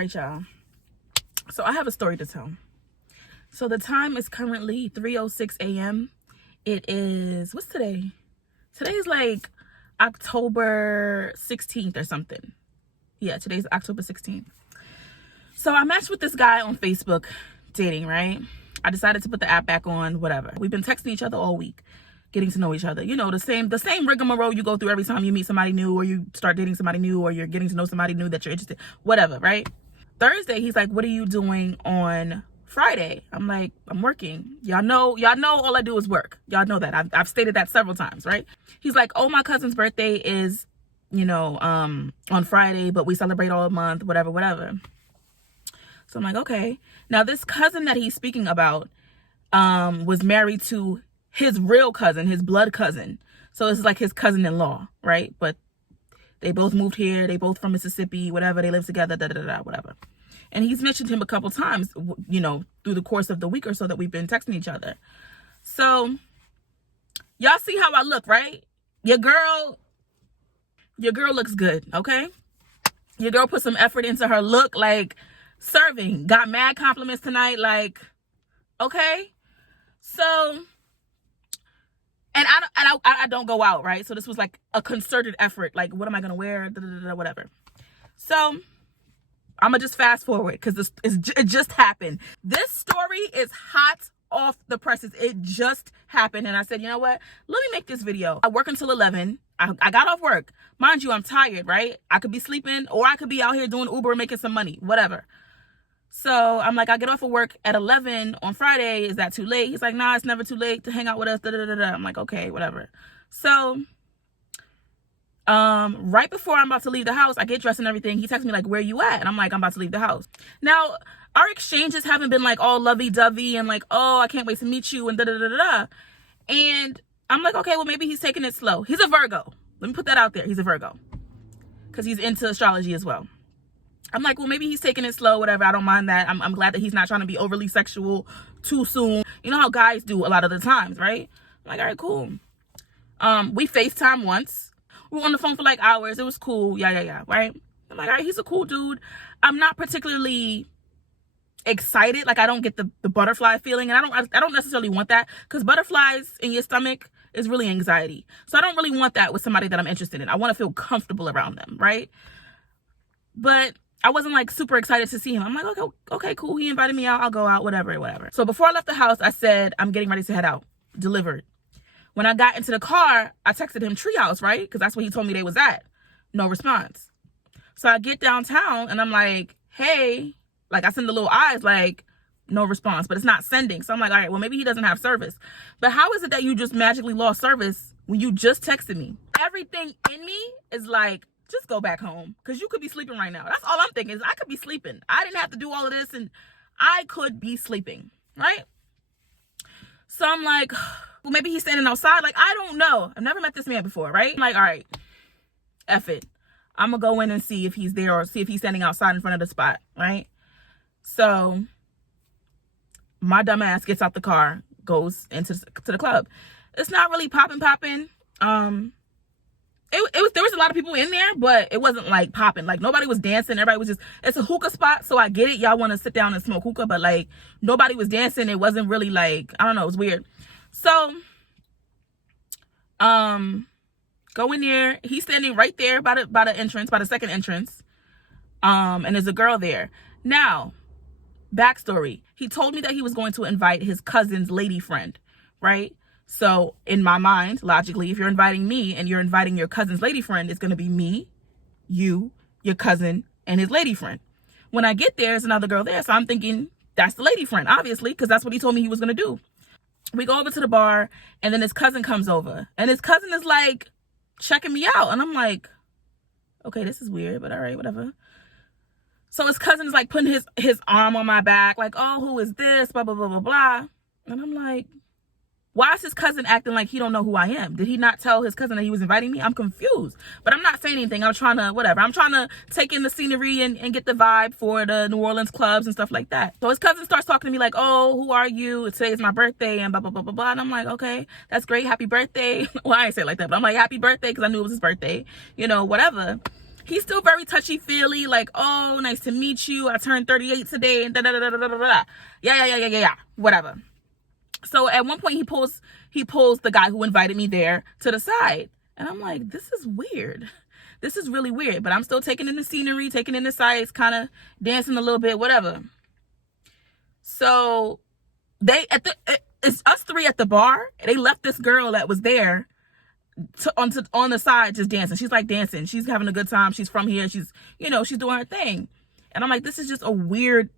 right, y'all. So I have a story to tell. So the time is currently 3:06 a.m. It is, what's today? Today is like October 16th or something. Yeah, today's October 16th. So I matched with this guy on Facebook dating, right? I decided to put the app back on, whatever. We've been texting each other all week, getting to know each other. You know, the same rigmarole you go through every time you meet somebody new, or you start dating somebody new, or you're getting to know somebody new that you're interested, whatever, right? Thursday, he's like, what are you doing on Friday? I'm like, I'm working. Y'all know all I do is work. Y'all know that. I've stated that several times, right? He's like, oh, my cousin's birthday is, on Friday, but we celebrate all month, whatever. So I'm like, okay. Now, this cousin that he's speaking about was married to his real cousin, his blood cousin. So it's like his cousin-in-law, right? But they both moved here. They both from Mississippi, whatever. They live together, whatever. And he's mentioned him a couple times, through the course of the week or so that we've been texting each other. So y'all see how I look, right? Your girl looks good, okay? Your girl put some effort into her look, like serving. Got mad compliments tonight, like, okay? So, and I don't go out, right? So this was like a concerted effort. Like, what am I gonna wear? Whatever. So I'm gonna just fast forward because it just happened. This story is hot off the presses. It just happened, and I said, you know what? Let me make this video. I work until 11. I got off work. Mind you, I'm tired, right? I could be sleeping, or I could be out here doing Uber and making some money, whatever. So I'm like, I get off of work at 11 on Friday. Is that too late? He's like, nah, it's never too late to hang out with us. I'm like, okay, whatever. So right before I'm about to leave the house, I get dressed and everything. He texts me like, where you at? And I'm like, I'm about to leave the house. Now, our exchanges haven't been like all lovey-dovey and like, oh, I can't wait to meet you and And I'm like, okay, well, maybe he's taking it slow. He's a Virgo. Let me put that out there. He's a Virgo because he's into astrology as well. I'm like, well, maybe he's taking it slow, whatever. I don't mind that. I'm glad that he's not trying to be overly sexual too soon. You know how guys do a lot of the times, right? I'm like, all right, cool. We FaceTime once. We were on the phone for like hours. It was cool. Yeah, right? I'm like, all right, he's a cool dude. I'm not particularly excited. Like, I don't get the butterfly feeling. And I don't necessarily want that, because butterflies in your stomach is really anxiety. So I don't really want that with somebody that I'm interested in. I want to feel comfortable around them, right? But I wasn't like super excited to see him. I'm like, okay, cool. He invited me out. I'll go out, whatever. So before I left the house, I said, I'm getting ready to head out. Delivered. When I got into the car, I texted him Treehouse, right? Because that's where he told me they was at. No response. So I get downtown and I'm like, hey, like I send the little eyes, like no response, but it's not sending. So I'm like, all right, well, maybe he doesn't have service. But how is it that you just magically lost service when you just texted me? Everything in me is like, just go back home, because you could be sleeping right now. That's all I'm thinking, is I could be sleeping. I didn't have to do all of this, and I could be sleeping, right? So I'm like, well, maybe he's standing outside. Like, I don't know. I've never met this man before, right? I'm like, all right, F it. I'm going to go in and see if he's there, or see if he's standing outside in front of the spot, right? So my dumb ass gets out the car, goes into the club. It's not really popping. There was a lot of people in there, but it wasn't like popping. Like, nobody was dancing. Everybody was just, it's a hookah spot, so I get it. Y'all want to sit down and smoke hookah, but like nobody was dancing. It wasn't really like, I don't know, it was weird. So go in there. He's standing right there by the entrance, by the second entrance. And there's a girl there. Now, backstory. He told me that he was going to invite his cousin's lady friend, right? So in my mind, logically, if you're inviting me and you're inviting your cousin's lady friend, it's going to be me, you, your cousin, and his lady friend. When I get there, there's another girl there. So I'm thinking that's the lady friend, obviously, because that's what he told me he was going to do. We go over to the bar, and then his cousin comes over. And his cousin is like checking me out. And I'm like, okay, this is weird, but all right, whatever. So his cousin is like putting his arm on my back, like, oh, who is this? Blah, blah, blah, blah, blah. And I'm like, why is his cousin acting like he don't know who I am? Did he not tell his cousin that he was inviting me? I'm confused. But I'm not saying anything. I'm trying to, whatever. I'm trying to take in the scenery and get the vibe for the New Orleans clubs and stuff like that. So his cousin starts talking to me like, oh, who are you? Today is my birthday and blah, blah, blah, blah, blah. And I'm like, okay, that's great. Happy birthday. Well, I ain't say it like that, but I'm like, happy birthday, because I knew it was his birthday. Whatever. He's still very touchy-feely, like, oh, nice to meet you. I turned 38 today, and da-da-da-da-da-da-da. Yeah, whatever. So at one point, he pulls the guy who invited me there to the side. And I'm like, this is weird. This is really weird. But I'm still taking in the scenery, taking in the sights, kind of dancing a little bit, whatever. So it's us three at the bar. They left this girl that was there on the side just dancing. She's like dancing. She's having a good time. She's from here. She's doing her thing. And I'm like, this is just a weird,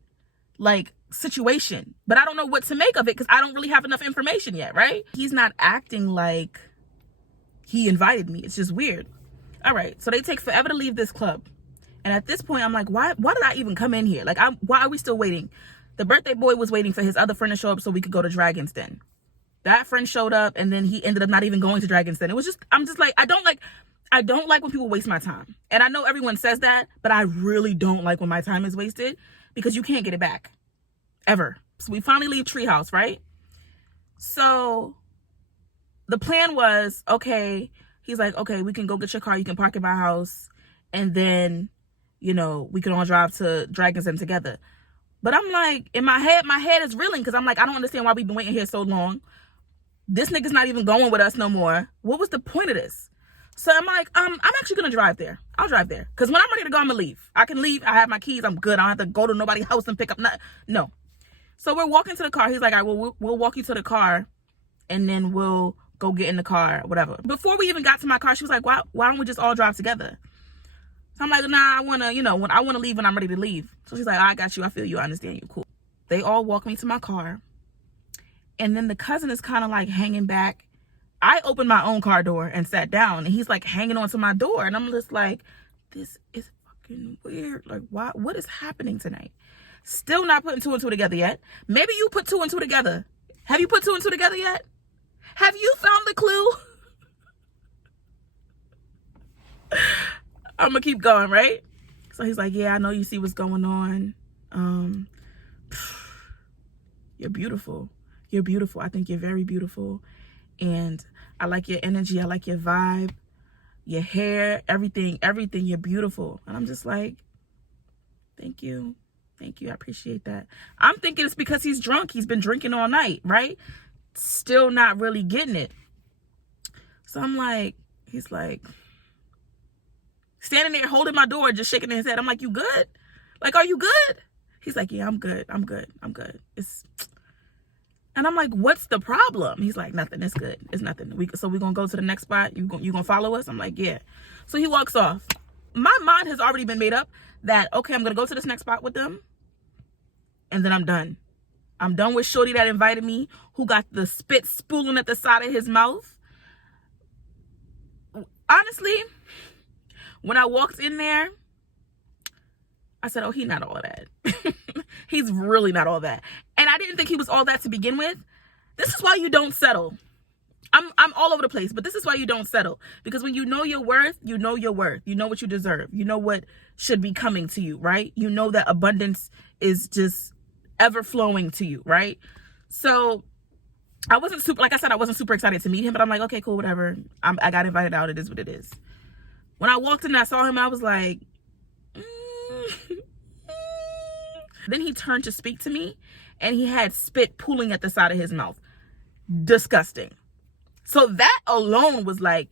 like, situation. But I don't know what to make of it because I don't really have enough information yet, right? He's not acting like he invited me. It's just weird. All right. So they take forever to leave this club. And at this point, I'm like, why did I even come in here? Like, why are we still waiting? The birthday boy was waiting for his other friend to show up so we could go to Dragon's Den. That friend showed up, and then he ended up not even going to Dragon's Den. I'm just like, I don't like when people waste my time. And I know everyone says that, but I really don't like when my time is wasted because you can't get it back. Ever. So we finally leave Treehouse, right? So the plan was, okay, he's like, okay, we can go get your car. You can park at my house. And then, we can all drive to Dragon's Den together. But I'm like, in my head is reeling because I'm like, I don't understand why we've been waiting here so long. This nigga's not even going with us no more. What was the point of this? So I'm like, I'm actually going to drive there. I'll drive there. Because when I'm ready to go, I'm going to leave. I can leave. I have my keys. I'm good. I don't have to go to nobody's house and pick up nothing. No. So we're walking to the car. He's like, all right, we'll walk you to the car. And then we'll go get in the car, whatever. Before we even got to my car, she was like, why don't we just all drive together? So I'm like, nah, I want to leave when I'm ready to leave. So she's like, I got you. I feel you. I understand you. Cool. They all walk me to my car. And then the cousin is kind of like hanging back. I opened my own car door and sat down. And he's like hanging onto my door. And I'm just like, this is fucking weird. Like, what is happening tonight? Still not putting two and two together yet. Maybe you put two and two together. Have you put two and two together yet? Have you found the clue? I'm going to keep going, right? So he's like, yeah, I know you see what's going on. You're beautiful. You're beautiful. I think you're very beautiful. And I like your energy. I like your vibe, your hair, everything. You're beautiful. And I'm just like, thank you. Thank you. I appreciate that. I'm thinking it's because he's drunk. He's been drinking all night, right? Still not really getting it. So I'm like, he's like standing there holding my door, just shaking his head. I'm like, you good? Like, are you good? He's like, yeah, I'm good. And I'm like, what's the problem? He's like, nothing. It's good. It's nothing. So we're going to go to the next spot. You gonna follow us? I'm like, yeah. So he walks off. My mind has already been made up that, okay, I'm going to go to this next spot with them. And then I'm done. I'm done with shorty that invited me, who got the spit spooling at the side of his mouth. Honestly, when I walked in there, I said, oh, he's not all that. He's really not all that. And I didn't think he was all that to begin with. This is why you don't settle. I'm all over the place, but this is why you don't settle. Because when you know your worth, you know your worth. You know what you deserve. You know what should be coming to you, right? You know that abundance is just ever flowing to you, right? So I wasn't super excited to meet him, but I'm like, okay, cool, whatever. I got invited out. It is what it is. When I walked in and I saw him, I was like, Then he turned to speak to me and he had spit pooling at the side of his mouth. Disgusting. So that alone was like,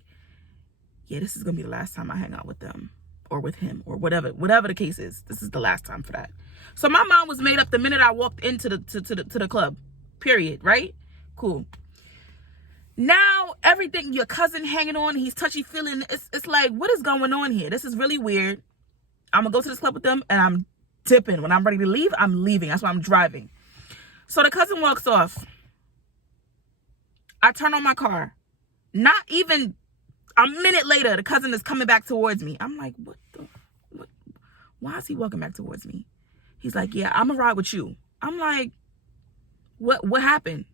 yeah, this is going to be the last time I hang out with them or with him or whatever the case is. This is the last time for that. So my mind was made up the minute I walked into the club, period. Right? Cool. Now everything, your cousin hanging on, he's touchy feeling. It's like, what is going on here? This is really weird. I'm going to go to this club with them and I'm dipping. When I'm ready to leave, I'm leaving. That's why I'm driving. So the cousin walks off. I turn on my car. Not even a minute later, the cousin is coming back towards me. I'm like, what? Why is he walking back towards me? He's like, yeah, I'm gonna ride with you. I'm like, what happened?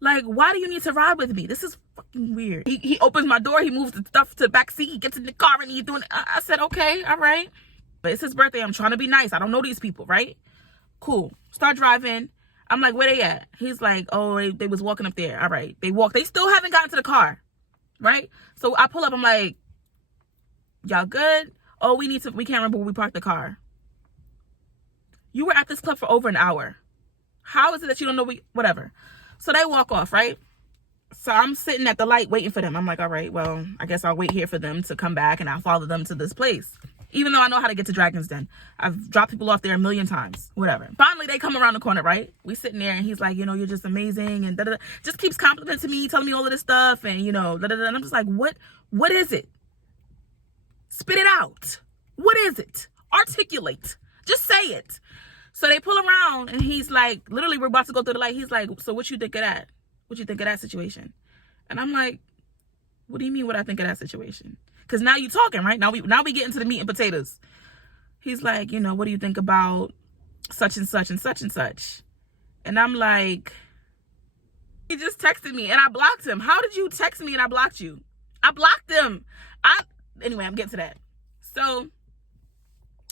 Like, why do you need to ride with me? This is fucking weird. He opens my door. He moves the stuff to the back seat. He gets in the car and he's doing it. I said, okay, all right. But it's his birthday. I'm trying to be nice. I don't know these people, right? Cool. Start driving. I'm like, where they at? He's like, oh, they was walking up there. All right. They walked. They still haven't gotten to the car, right? So I pull up. I'm like, y'all good? oh, we can't remember where we parked the car. You were at this club for over an hour. How is it that you don't know whatever? So they walk off, right? So I'm sitting at the light waiting for them. I'm like, all right, well, I guess I'll wait here for them to come back and I'll follow them to this place. Even though I know how to get to Dragon's Den. I've dropped people off there a million times. Whatever. Finally, they come around the corner, right? We sitting there and he's like, you know, you're just amazing and da-da-da. Just keeps complimenting me, telling me all of this stuff and, you know, da-da-da. And I'm just like, what is it? Spit it out. What is it? Articulate. Just say it. So they pull around and he's like, literally, we're about to go through the light. He's like, so what you think of that? What you think of that situation? And I'm like, what do you mean what I think of that situation? Because now you talking, right? Now we get into the meat and potatoes. He's like, you know, what do you think about such and such and such and such? And I'm like, he just texted me and I blocked him. How did you text me and I blocked you? I blocked him. Anyway, I'm getting to that. So,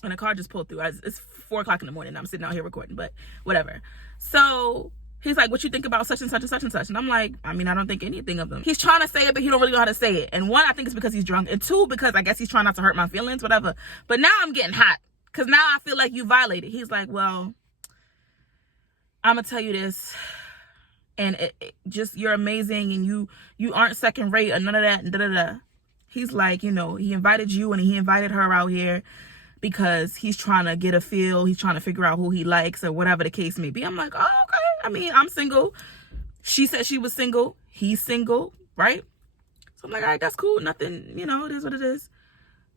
and the car just pulled through. It's 4 o'clock in the morning. I'm sitting out here recording, but whatever. So he's like, what you think about such and such and such and such? And I'm like, I mean, I don't think anything of them. He's trying to say it, but he don't really know how to say it. And 1, I think it's because he's drunk. And 2, because I guess he's trying not to hurt my feelings, whatever. But now I'm getting hot because now I feel like you violated. He's like, well, I'm going to tell you this. And it just, you're amazing. And you aren't second rate or none of that. And da-da-da. He's like, you know, he invited you and he invited her out here because he's trying to get a feel. He's trying to figure out who he likes or whatever the case may be. I'm like, oh, okay. I mean, I'm single. She said she was single. He's single, right? So I'm like, all right, that's cool. Nothing, you know, it is what it is.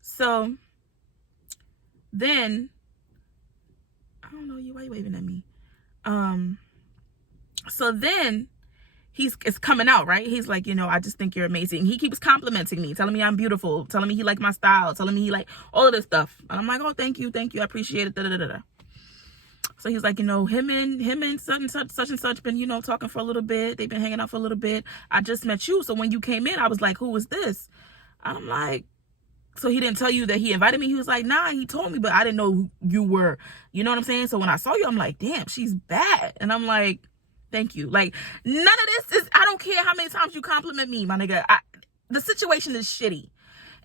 So then, I don't know you. Why you waving at me? So then it's coming out, right? He's like, you know, I just think you're amazing. He keeps complimenting me, telling me I'm beautiful, telling me he liked my style, telling me he like all of this stuff. And I'm like, oh, thank you, I appreciate it. Da, da, da, da. So he's like, you know, him and such and such been, you know, talking for a little bit. They've been hanging out for a little bit. I just met you. So when you came in, I was like, who is this? I'm like, so he didn't tell you that he invited me? He was like, nah, he told me, but I didn't know who you were. You know what I'm saying? So when I saw you, I'm like, damn, she's bad. And I'm like, thank you. Like, none of this is, I don't care how many times you compliment me, my nigga. The situation is shitty.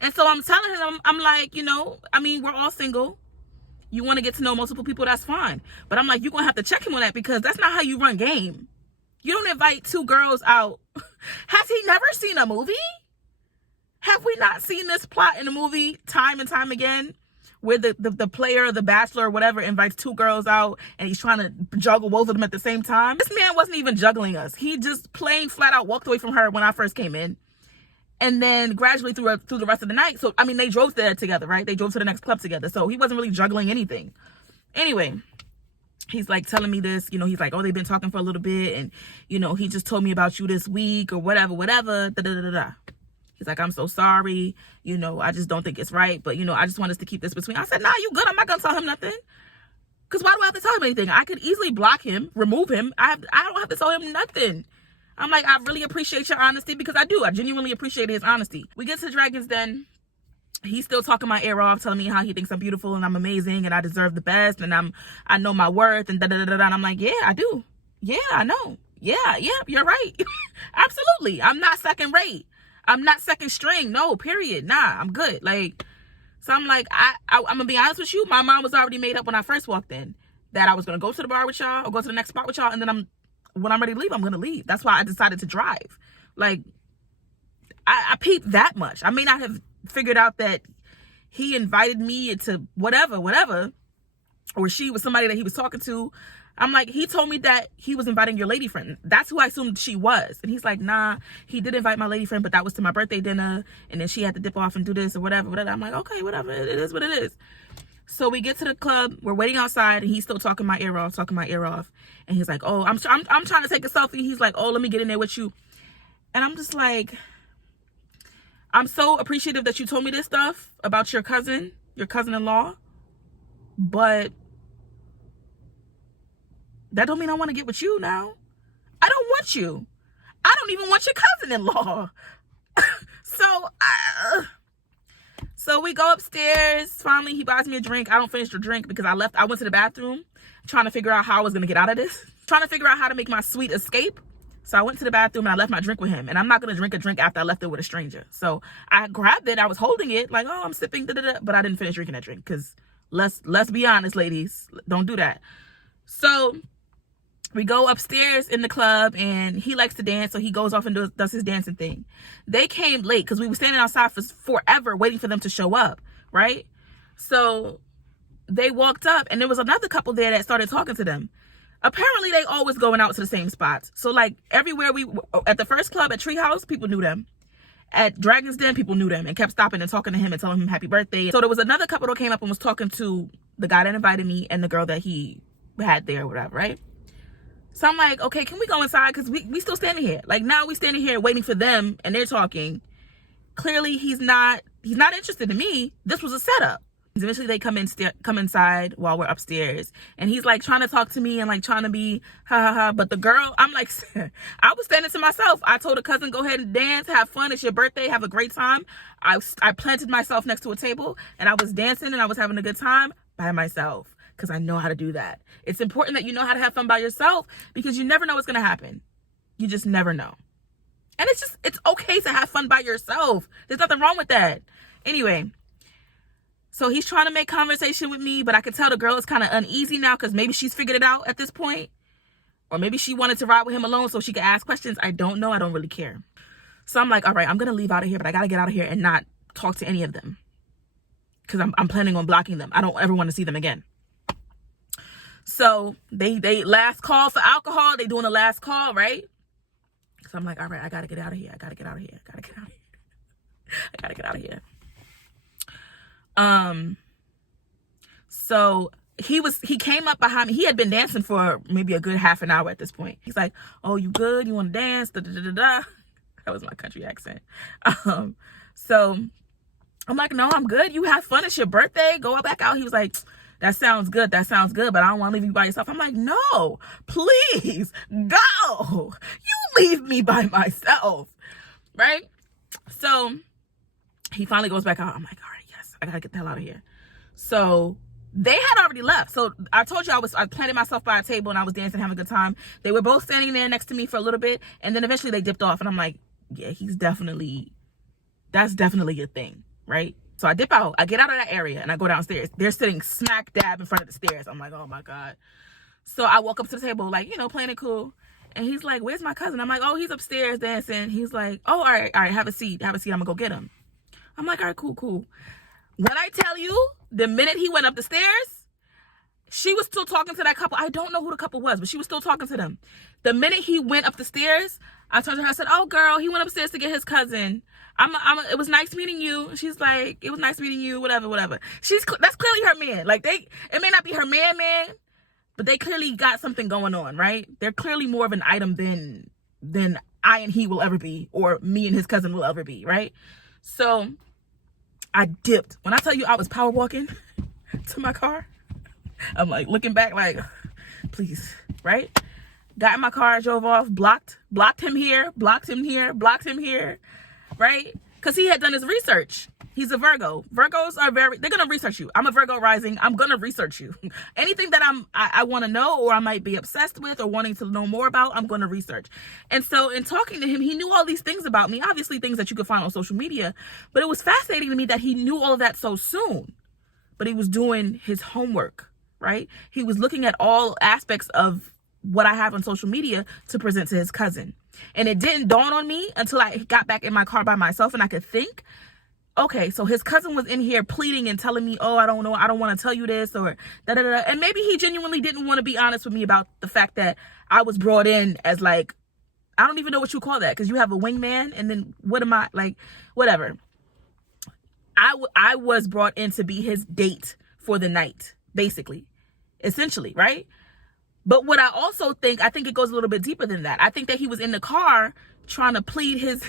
And so I'm telling him, I'm like, you know, I mean, we're all single. You want to get to know multiple people, that's fine. But I'm like, you're going to have to check him on that because that's not how you run game. You don't invite 2 girls out. Has he never seen a movie? Have we not seen this plot in a movie time and time again? Where the player, the bachelor or whatever, invites 2 girls out and he's trying to juggle both of them at the same time. This man wasn't even juggling us. He just plain flat out walked away from her when I first came in. And then gradually through the rest of the night. So, I mean, they drove there together, right? They drove to the next club together. So he wasn't really juggling anything. Anyway, he's like telling me this, you know, he's like, oh, they've been talking for a little bit. And, you know, he just told me about you this week or whatever. Da, da, da, da, da. He's like, I'm so sorry. You know, I just don't think it's right. But, you know, I just want us to keep this between. I said, nah, you good. I'm not going to tell him nothing. Because why do I have to tell him anything? I could easily block him, remove him. I don't have to tell him nothing. I'm like, I really appreciate your honesty because I do. I genuinely appreciate his honesty. We get to Dragon's Den. He's still talking my ear off, telling me how he thinks I'm beautiful and I'm amazing and I deserve the best and I know my worth and da da da da. And I'm like, yeah, I do. Yeah, I know. Yeah, you're right. Absolutely. I'm not second rate. I'm not second string. No, period. Nah, I'm good. Like, so I'm like, I'm gonna be honest with you. My mind was already made up when I first walked in that I was gonna go to the bar with y'all or go to the next spot with y'all, and then when I'm ready to leave, I'm gonna leave. That's why I decided to drive. Like, I peeped that much. I may not have figured out that he invited me to whatever, or she was somebody that he was talking to. I'm like, he told me that he was inviting your lady friend. That's who I assumed she was. And he's like, nah, he did invite my lady friend, but that was to my birthday dinner. And then she had to dip off and do this or whatever. I'm like, okay, whatever. It is what it is. So we get to the club. We're waiting outside, and he's still talking my ear off. And he's like, oh, I'm trying to take a selfie. He's like, oh, let me get in there with you. And I'm just like, I'm so appreciative that you told me this stuff about your cousin-in-law. But that don't mean I want to get with you now. I don't want you. I don't even want your cousin-in-law. So we go upstairs. Finally, he buys me a drink. I don't finish the drink because I went to the bathroom trying to figure out how I was going to get out of this. Trying to figure out how to make my sweet escape. So I went to the bathroom and I left my drink with him. And I'm not going to drink a drink after I left it with a stranger. So I grabbed it. I was holding it like, oh, I'm sipping, but I didn't finish drinking that drink. Because let's be honest, ladies. Don't do that. So we go upstairs in the club and he likes to dance. So he goes off and does his dancing thing. They came late because we were standing outside for forever waiting for them to show up. Right? So they walked up and there was another couple there that started talking to them. Apparently they always going out to the same spots. So like everywhere at the first club at Treehouse, people knew them. At Dragon's Den, people knew them and kept stopping and talking to him and telling him happy birthday. So there was another couple that came up and was talking to the guy that invited me and the girl that he had there or whatever, right? So I'm like, okay, can we go inside? Because we still standing here. Like now we standing here waiting for them and they're talking. Clearly he's not interested in me. This was a setup. Eventually they come inside while we're upstairs and he's like trying to talk to me and like trying to be ha. But the girl, I'm like, I was standing to myself. I told a cousin, go ahead and dance, have fun. It's your birthday. Have a great time. I planted myself next to a table and I was dancing and I was having a good time by myself because I know how to do that. It's important that you know how to have fun by yourself because you never know what's going to happen. You just never know. And it's okay to have fun by yourself. There's nothing wrong with that. Anyway. So he's trying to make conversation with me, but I could tell the girl is kind of uneasy now because maybe she's figured it out at this point. Or maybe she wanted to ride with him alone so she could ask questions. I don't know. I don't really care. So I'm like, all right, I'm going to leave out of here, but I got to get out of here and not talk to any of them. Because I'm planning on blocking them. I don't ever want to see them again. So they last call for alcohol. They doing the last call, right? So I'm like, all right, I got to get out of here. I got to get out of here. I got to get out of here. I got to get out of here. So he came up behind me. He had been dancing for maybe a good half an hour at this point. He's like, oh, you good? You want to dance? Da, da, da, da, da. That was my country accent. So I'm like, no, I'm good. You have fun. It's your birthday. Go back out. He was like, that sounds good. That sounds good. But I don't want to leave you by yourself. I'm like, no, please go. You leave me by myself. Right? So he finally goes back out. I'm like, all right, yes, I got to get the hell out of here. So they had already left. So I told you I planted myself by a table and I was dancing, having a good time. They were both standing there next to me for a little bit. And then eventually they dipped off. And I'm like, yeah, that's definitely a thing, right? So I dip out. I get out of that area and I go downstairs. They're sitting smack dab in front of the stairs. I'm like, oh my God. So I walk up to the table, like, playing it cool. And he's like, where's my cousin? I'm like, oh, he's upstairs dancing. He's like, oh, all right, have a seat. I'm going to go get him. I'm like, all right, cool. When I tell you, the minute he went up the stairs, she was still talking to that couple. I don't know who the couple was, but she was still talking to them. The minute he went up the stairs, I turned to her, I said, oh, girl, he went upstairs to get his cousin. It was nice meeting you. She's like, it was nice meeting you, whatever. That's clearly her man. Like, it may not be her man, but they clearly got something going on, right? They're clearly more of an item than I and he will ever be, or me and his cousin will ever be, right? So I dipped. When I tell you I was power walking to my car, I'm like looking back like, please, right? Got in my car, drove off, blocked him here, right? Because he had done his research. He's a Virgo. Virgos are they're going to research you. I'm a Virgo rising. I'm going to research you. Anything that I want to know or I might be obsessed with or wanting to know more about, I'm going to research. And so in talking to him, he knew all these things about me, obviously things that you could find on social media, but it was fascinating to me that he knew all of that so soon, but he was doing his homework, right? He was looking at all aspects of what I have on social media to present to his cousin. And it didn't dawn on me until I got back in my car by myself and I could think, okay, so his cousin was in here pleading and telling me, oh, I don't know, I don't want to tell you this or da-da-da. And maybe he genuinely didn't want to be honest with me about the fact that I was brought in as like, I don't even know what you call that because you have a wingman and then what am I, like, whatever. I was brought in to be his date for the night, basically, essentially, right? But what I also think it goes a little bit deeper than that. I think that he was in the car trying to plead his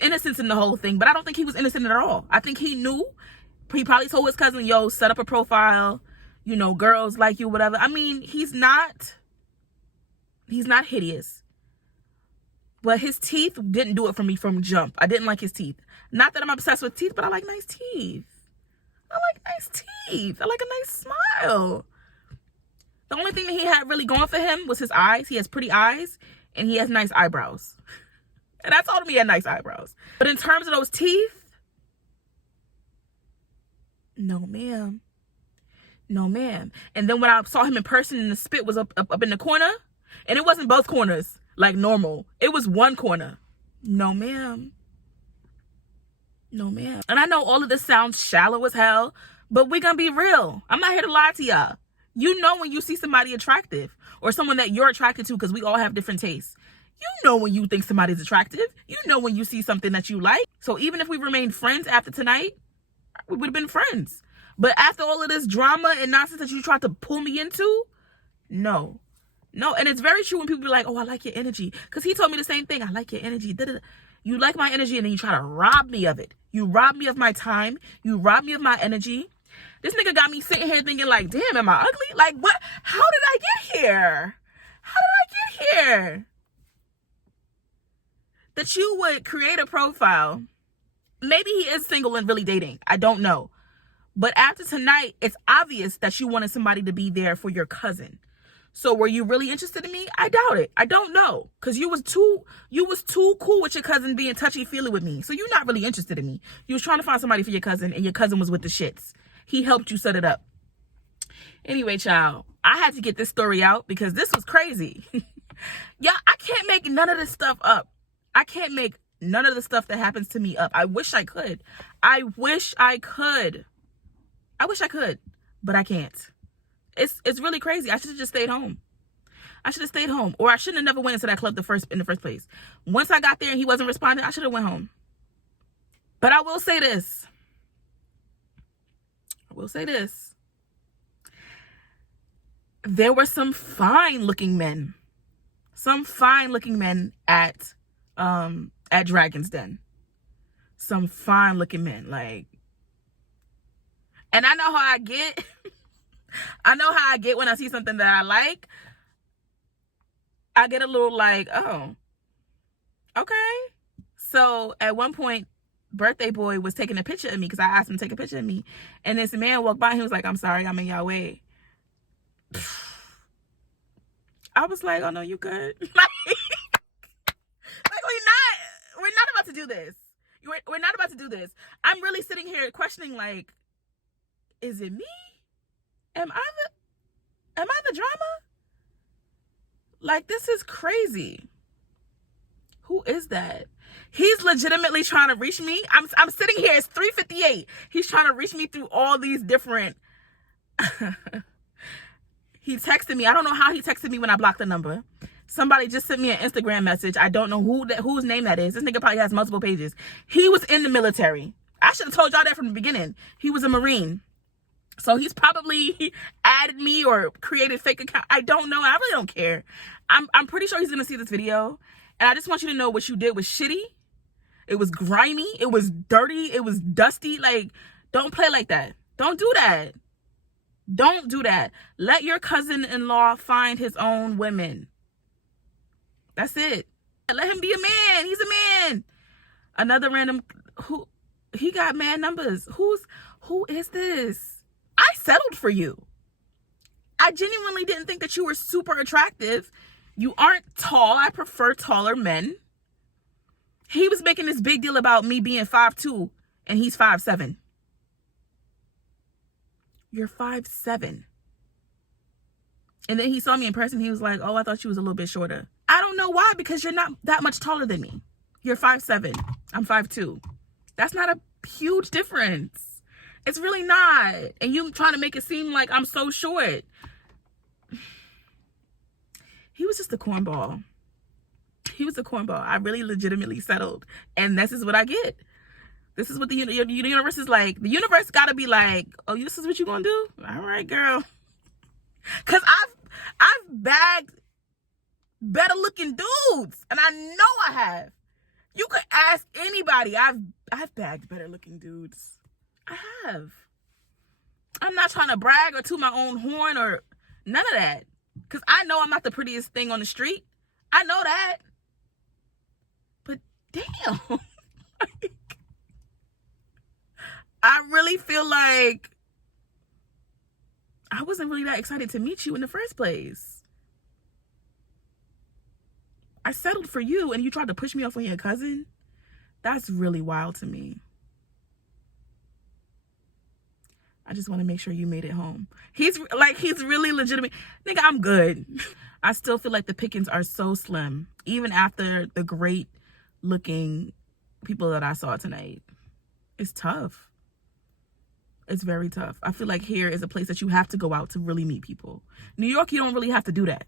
innocence in the whole thing, but I don't think he was innocent at all. I think he knew. He probably told his cousin, yo, set up a profile, girls like you, whatever. I mean, he's not hideous. But his teeth didn't do it for me from jump. I didn't like his teeth. Not that I'm obsessed with teeth, but I like nice teeth. I like a nice smile. The only thing that he had really going for him was his eyes. He has pretty eyes and he has nice eyebrows. And I told him he had nice eyebrows. But in terms of those teeth, no, ma'am. No, ma'am. And then when I saw him in person and the spit was up in the corner, and it wasn't both corners like normal. It was one corner. No, ma'am. No, ma'am. And I know all of this sounds shallow as hell, but we're going to be real. I'm not here to lie to y'all. You know when you see somebody attractive or someone that you're attracted to, because we all have different tastes. You know when you think somebody's attractive. You know when you see something that you like. So even if we remained friends after tonight, we would have been friends. But after all of this drama and nonsense that you tried to pull me into, no. No, and it's very true when people be like, oh, I like your energy. Because he told me the same thing. I like your energy. Da-da-da. You like my energy, and then you try to rob me of it. You rob me of my time. You rob me of my energy. This nigga got me sitting here thinking like, damn, am I ugly? Like, what? How did I get here? How did I get here? That you would create a profile. Maybe he is single and really dating. I don't know. But after tonight, it's obvious that you wanted somebody to be there for your cousin. So were you really interested in me? I doubt it. I don't know. Because you was too cool with your cousin being touchy-feely with me. So you're not really interested in me. You was trying to find somebody for your cousin, and your cousin was with the shits. He helped you set it up. Anyway, child, I had to get this story out because this was crazy. Yeah, I can't make none of this stuff up. I can't make none of the stuff that happens to me up. I wish I could. I wish I could. I wish I could, but I can't. It's really crazy. I should have just stayed home. I should have stayed home. Or I shouldn't have never went into that club in the first place. Once I got there and he wasn't responding, I should have went home. But I will say this. There were some fine looking men. Some fine looking men at Dragon's Den. Some fine looking men, like, and I know how I get. I know how I get when I see something that I like. I get a little like, oh, okay. So at one point, birthday boy was taking a picture of me because I asked him to take a picture of me. And this man walked by and he was like, I'm sorry, I'm in your way. I was like, oh no, you good. Like we're not about to do this. We're not about to do this. I'm really sitting here questioning, like, is it me? Am I the drama? Like, this is crazy. Who is that? He's legitimately trying to reach me. I'm sitting here. It's 3:58. He's trying to reach me through all these different. He texted me. I don't know how he texted me when I blocked the number. Somebody just sent me an Instagram message. I don't know whose name that is. This nigga probably has multiple pages. He was in the military. I should have told y'all that from the beginning. He was a Marine. So he's probably added me or created fake account. I don't know. I really don't care. I'm pretty sure he's going to see this video. And I just want you to know what you did was shitty. It was grimy. It was dirty. It was dusty. Like, don't play like that. Don't do that. Don't do that. Let your cousin-in-law find his own women. That's it. Let him be a man. He's a man. Another random, he got mad numbers. Who is this? I settled for you. I genuinely didn't think that you were super attractive. You aren't tall. I prefer taller men. He was making this big deal about me being 5'2" and he's 5'7". You're 5'7". And then he saw me in person. He was like, oh, I thought you was a little bit shorter. I don't know why, because you're not that much taller than me. You're 5'7". I'm 5'2". That's not a huge difference. It's really not. And you trying to make it seem like I'm so short. He was just a cornball. He was a cornball. I really legitimately settled. And this is what I get. This is what the universe is like. The universe got to be like, oh, this is what you going to do? All right, girl. Because I've bagged better looking dudes. And I know I have. You could ask anybody. I've bagged better looking dudes. I have. I'm not trying to brag or toot my own horn or none of that. Because I know I'm not the prettiest thing on the street. I know that. But damn. I really feel like I wasn't really that excited to meet you in the first place. I settled for you and you tried to push me off on your cousin? That's really wild to me. I just want to make sure you made it home. He's really legitimate. Nigga, I'm good. I still feel like the pickings are so slim, even after the great looking people that I saw tonight. It's tough. It's very tough. I feel like here is a place that you have to go out to really meet people. New York, you don't really have to do that.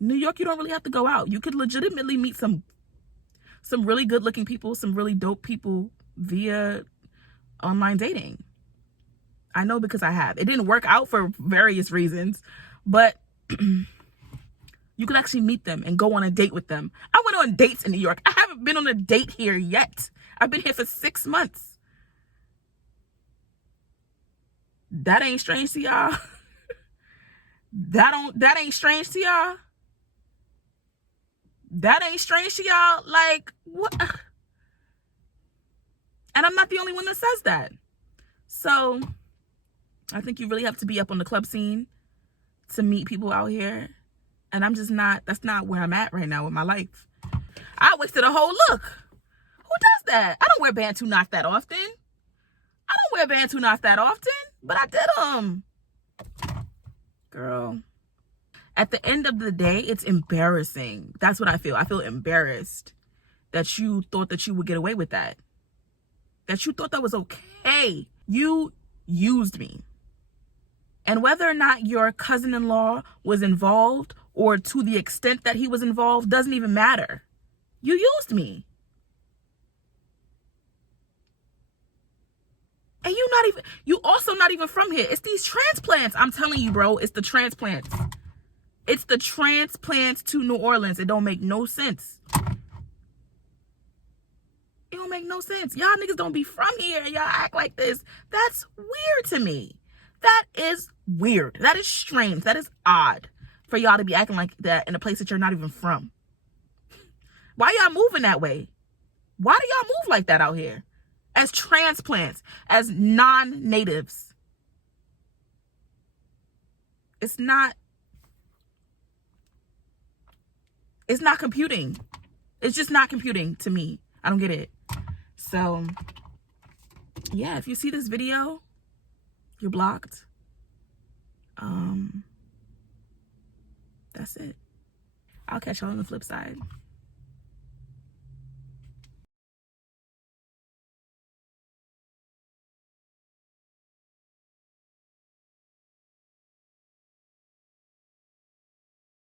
New York, you don't really have to go out. You could legitimately meet some really good looking people, some really dope people via online dating. I know because I have. It didn't work out for various reasons, but you could actually meet them and go on a date with them. I went on dates in New York. I haven't been on a date here yet. I've been here for 6 months. That ain't strange to y'all. That ain't strange to y'all. That ain't strange to y'all. Like, what? And I'm not the only one that says that. So I think you really have to be up on the club scene to meet people out here. And I'm just not, that's not where I'm at right now with my life. I wasted a whole look. Who does that? I don't wear Bantu knots that often. But I did them. Girl. At the end of the day, it's embarrassing. That's what I feel. I feel embarrassed that you thought that you would get away with that. That you thought that was okay. You used me. And whether or not your cousin-in-law was involved or to the extent that he was involved doesn't even matter. You used me. And you also not even from here. It's these transplants. I'm telling you, bro, it's the transplants. It's the transplants to New Orleans. It don't make no sense. It don't make no sense. Y'all niggas don't be from here. Y'all act like this. That's weird to me. That is weird. That is strange. That is odd for y'all to be acting like that in a place that you're not even from. Why y'all moving that way? Why do y'all move like that out here? As transplants, as non-natives. It's not computing. It's just not computing to me. I don't get it. So, yeah, if you see this video, you're blocked. That's it. I'll catch y'all on the flip side.